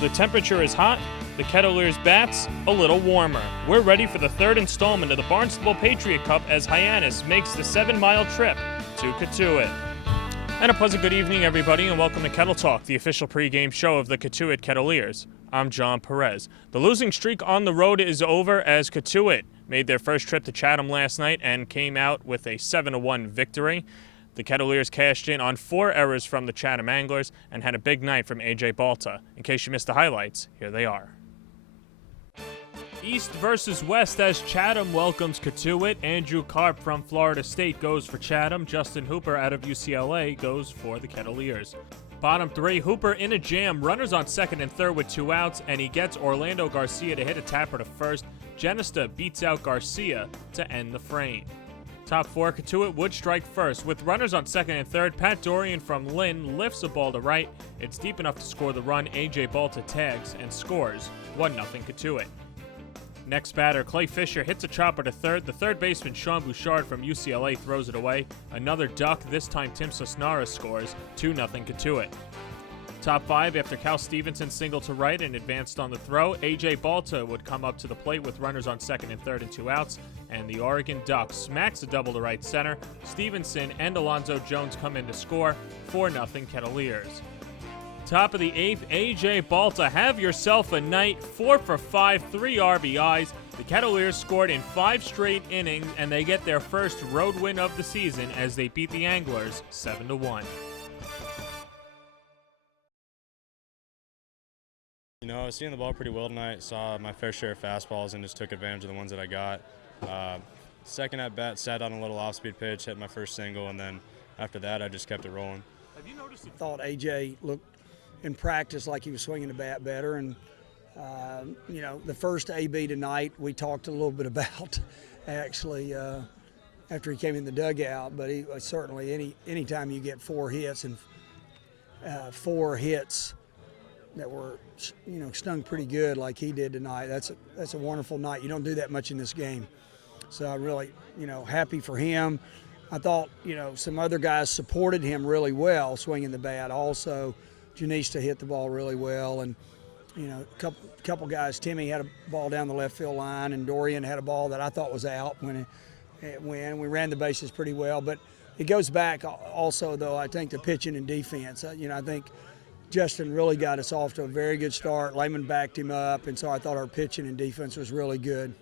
The temperature is hot, the Kettleers bats a little warmer. We're ready for the third installment of the Barnstable Patriot Cup as Hyannis makes the 7-mile trip to Cotuit. And a pleasant good evening, everybody, and welcome to Kettle Talk, the official pregame show of the Cotuit Kettleers. I'm Jon Perez. The losing streak on the road is over as Cotuit made their first trip to Chatham last night and came out with a 7-1 victory. The Kettleers cashed in on 4 errors from the Chatham Anglers and had a big night from A.J. Balta. In case you missed the highlights, here they are. East versus West as Chatham welcomes Cotuit. Andrew Karp from Florida State goes for Chatham. Justin Hooper out of UCLA goes for the Kettleers. Bottom 3, Hooper in a jam, runners on second and third with 2 outs, and he gets Orlando Garcia to hit a tapper to first. Genesta beats out Garcia to end the frame. Top 4, Cotuit would strike first. With runners on second and third, Pat Dorian from Lynn lifts a ball to right. It's deep enough to score the run. A.J. Balta tags and scores 1-0 Cotuit. Next batter, Clay Fisher hits a chopper to third. The third baseman, Sean Bouchard from UCLA, throws it away. Another duck, this time Tim Sosnara scores 2-0 Cotuit. Top 5, after Cal Stevenson singled to right and advanced on the throw, A.J. Balta would come up to the plate with runners on second and third and 2 outs, and the Oregon Ducks smacks a double to right center. Stevenson and Alonzo Jones come in to score 4-0 Kettleers. Top of the 8th, A.J. Balta, have yourself a night, 4 for 5, 3 RBIs. The Kettleers scored in 5 straight innings, and they get their first road win of the season as they beat the Anglers 7-1. You know, I was seeing the ball pretty well tonight, saw my fair share of fastballs and just took advantage of the ones that I got. Second at bat, sat on a little off-speed pitch, hit my first single, and then after that I just kept it rolling. Have you noticed? I thought AJ looked in practice like he was swinging the bat better, and you know, the first AB tonight we talked a little bit about actually after he came in the dugout, but he certainly anytime you get 4 hits and 4 hits that were, you know, stung pretty good like he did tonight. That's a wonderful night. You don't do that much in this game. So I'm really, you know, happy for him. I thought, you know, some other guys supported him really well swinging the bat. Also, Janista hit the ball really well, and you know, a couple guys. Timmy had a ball down the left field line, and Dorian had a ball that I thought was out when we ran the bases pretty well. But it goes back also, though, I think, to pitching and defense. You know, I think Justin really got us off to a very good start. Lehman backed him up, and so I thought our pitching and defense was really good.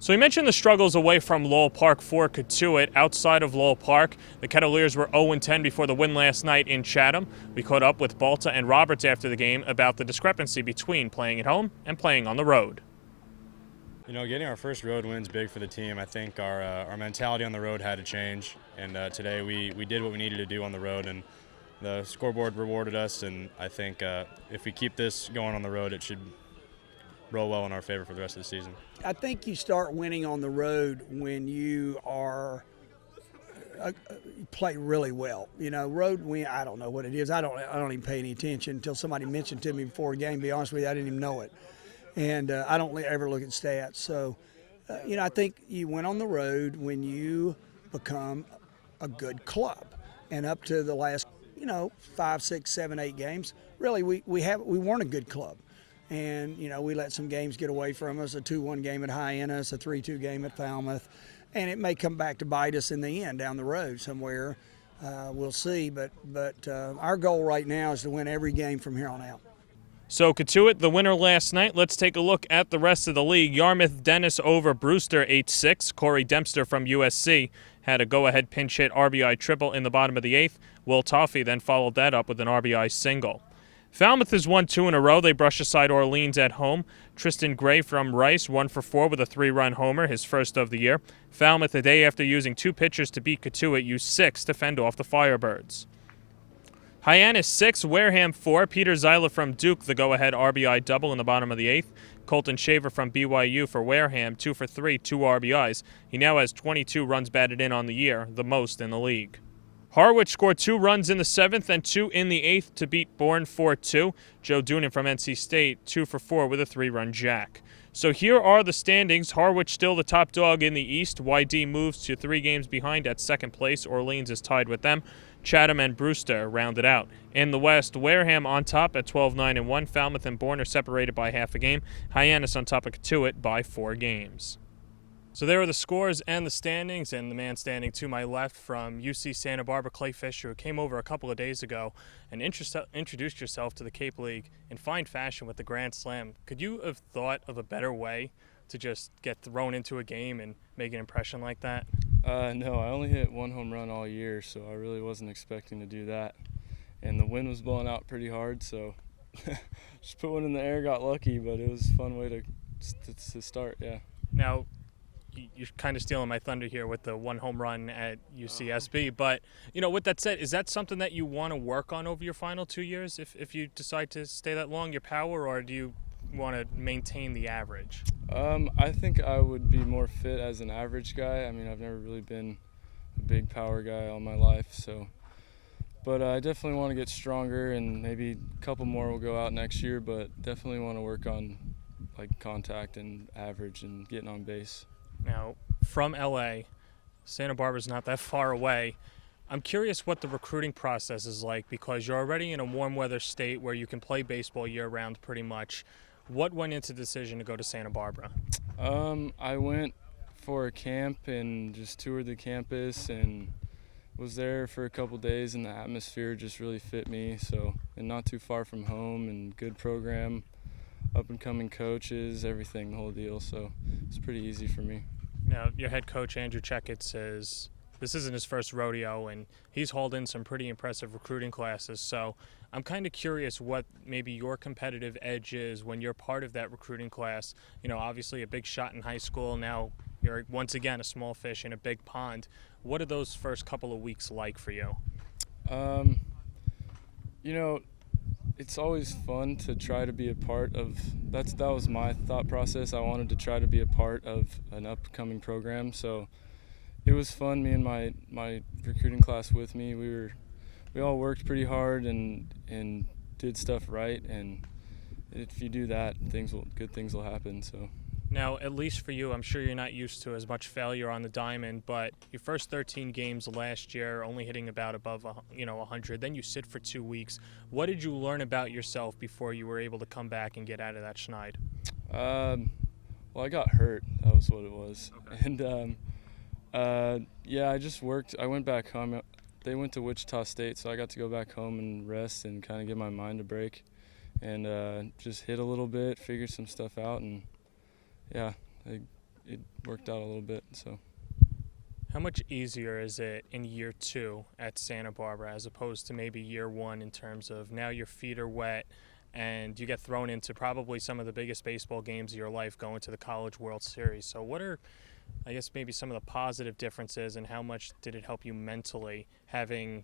So we mentioned the struggles away from Lowell Park for Cotuit. Outside of Lowell Park, the Kettleers were 0-10 before the win last night in Chatham. We caught up with Balta and Roberts after the game about the discrepancy between playing at home and playing on the road. You know, getting our first road win's big for the team. I think our mentality on the road had to change, and today we did what we needed to do on the road, and the scoreboard rewarded us, and I think if we keep this going on the road, it should roll well in our favor for the rest of the season. I think you start winning on the road when you are play really well. You know, road win, I don't know what it is. I don't even pay any attention until somebody mentioned to me before a game. To be honest with you, I didn't even know it, and I don't ever look at stats. So, you know, I think you win on the road when you become a good club, and up to the last, you know, 5, 6, 7, 8 games, really we weren't a good club. And, you know, we let some games get away from us, a 2-1 game at Hyannis, a 3-2 game at Falmouth, and it may come back to bite us in the end down the road somewhere. We'll see, but our goal right now is to win every game from here on out. So Cotuit, the winner last night. Let's take a look at the rest of the league. Yarmouth Dennis over Brewster 8-6. Corey Dempster from USC had a go-ahead pinch hit RBI triple in the bottom of the 8th. Will Toffee then followed that up with an RBI single. Falmouth has won 2 in a row. They brush aside Orleans at home. Tristan Gray from Rice, 1 for 4 with a 3-run homer, his first of the year. Falmouth, the day after using 2 pitchers to beat Cotuit, used 6 to fend off the Firebirds. Hyannis 6, Wareham 4. Peter Zyla from Duke, the go-ahead RBI double in the bottom of the 8th. Colton Shaver from BYU for Wareham, 2 for 3, 2 RBIs. He now has 22 runs batted in on the year, the most in the league. Harwich scored 2 runs in the 7th and 2 in the 8th to beat Bourne 4-2. Joe Doonan from NC State, 2 for 4 with a 3-run jack. So here are the standings. Harwich still the top dog in the East. YD moves to 3 games behind at second place. Orleans is tied with them. Chatham and Brewster rounded out. In the West, Wareham on top at 12-9-1. Falmouth and Bourne are separated by half a game. Hyannis on top of Cotuit by 4 games. So there are the scores and the standings, and the man standing to my left from UC Santa Barbara, Clay Fisher, who came over a couple of days ago and introduced yourself to the Cape League in fine fashion with the Grand Slam. Could you have thought of a better way to just get thrown into a game and make an impression like that? No, I only hit 1 home run all year, so I really wasn't expecting to do that. And the wind was blowing out pretty hard, so just put one in the air, got lucky, but it was a fun way to start, yeah. Now, you're kind of stealing my thunder here with the 1 home run at UCSB, but, with that said, is that something that you want to work on over your final 2 years if you decide to stay that long, your power, or do you want to maintain the average? I think I would be more fit as an average guy. I mean, I've never really been a big power guy all my life, but I definitely want to get stronger, and maybe a couple more will go out next year, but definitely want to work on contact and average and getting on base. Now, from LA, Santa Barbara's not that far away. I'm curious what the recruiting process is like, because you're already in a warm weather state where you can play baseball year round pretty much. What went into the decision to go to Santa Barbara? I went for a camp and just toured the campus and was there for a couple days, and the atmosphere just really fit me. And not too far from home, and good program, up and coming coaches, everything, the whole deal. So it's pretty easy for me. Now, your head coach, Andrew Checkett, says this isn't his first rodeo, and he's hauled in some pretty impressive recruiting classes. So I'm kind of curious what maybe your competitive edge is when you're part of that recruiting class. Obviously a big shot in high school. Now you're once again a small fish in a big pond. What are those first couple of weeks like for you? It's always fun to try to be a part of that was my thought process. I wanted to try to be a part of an upcoming program, so it was fun. Me and my recruiting class with me, we all worked pretty hard and did stuff right, and if you do that, good things will happen. So now, at least for you, I'm sure you're not used to as much failure on the diamond, but your first 13 games last year, only hitting about above 100, then you sit for 2 weeks. What did you learn about yourself before you were able to come back and get out of that schneid? Well, I got hurt. That was what it was. Okay. And I just worked. I went back home. They went to Wichita State, so I got to go back home and rest and kind of give my mind a break, and just hit a little bit, figure some stuff out, and it worked out a little bit. So, how much easier is it in year 2 at Santa Barbara as opposed to maybe year 1 in terms of now your feet are wet and you get thrown into probably some of the biggest baseball games of your life, going to the College World Series? So what are, I guess, maybe some of the positive differences, and how much did it help you mentally having,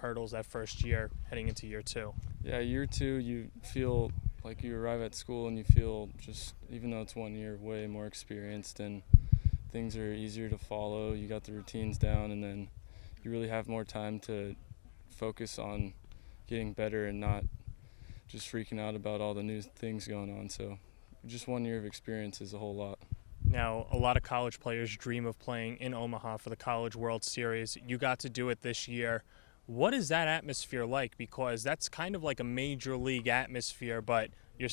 hurdles that first year heading into year 2? Yeah, year 2, you feel like you arrive at school and you feel just, even though it's 1 year, way more experienced and things are easier to follow. You got the routines down, and then you really have more time to focus on getting better and not just freaking out about all the new things going on. So just 1 year of experience is a whole lot. Now, a lot of college players dream of playing in Omaha for the College World Series. You got to do it this year. What is that atmosphere like? Because that's kind of like a major league atmosphere, but you're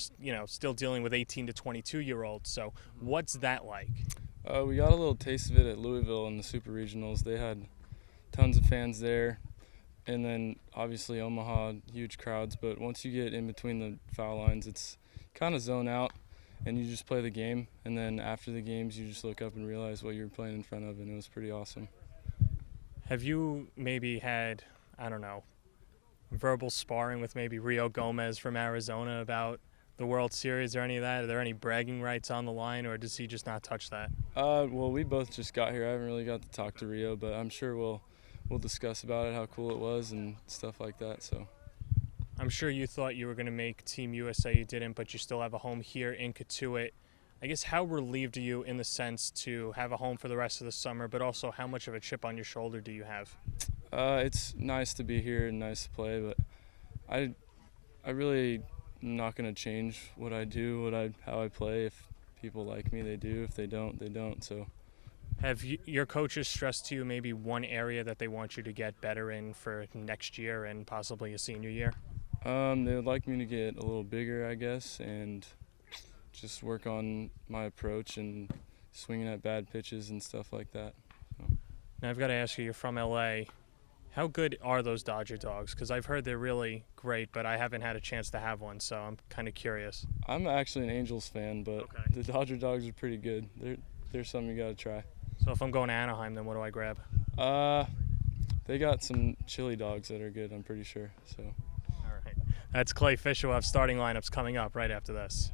still dealing with 18 to 22-year-olds. So what's that like? We got a little taste of it at Louisville in the Super Regionals. They had tons of fans there. And then obviously Omaha, huge crowds. But once you get in between the foul lines, it's kind of zone out, and you just play the game. And then after the games, you just look up and realize what you're playing in front of, and it was pretty awesome. Have you maybe had, verbal sparring with maybe Rio Gomez from Arizona about the World Series or any of that? Are there any bragging rights on the line, or does he just not touch that? Well, we both just got here. I haven't really got to talk to Rio, but I'm sure we'll discuss about it, how cool it was and stuff like that. So I'm sure you thought you were going to make Team USA. You didn't, but you still have a home here in Cotuit. I guess, how relieved are you in the sense to have a home for the rest of the summer, but also how much of a chip on your shoulder do you have? It's nice to be here and nice to play, but I really am not going to change what I do, how I play. If people like me, they do. If they don't, they don't. So Have your coaches stressed to you maybe one area that they want you to get better in for next year and possibly a senior year? They would like me to get a little bigger, I guess, and just work on my approach and swinging at bad pitches and stuff like that. Now I've got to ask you, you're from LA. How good are those Dodger dogs? Because I've heard they're really great, but I haven't had a chance to have one, so I'm kind of curious. I'm actually an Angels fan, but Okay. the Dodger dogs are pretty good. They're something you got to try. So if I'm going to Anaheim, then what do I grab? They got some chili dogs that are good, I'm pretty sure. So. All right. That's Clay Fisher. We'll have starting lineups coming up right after this.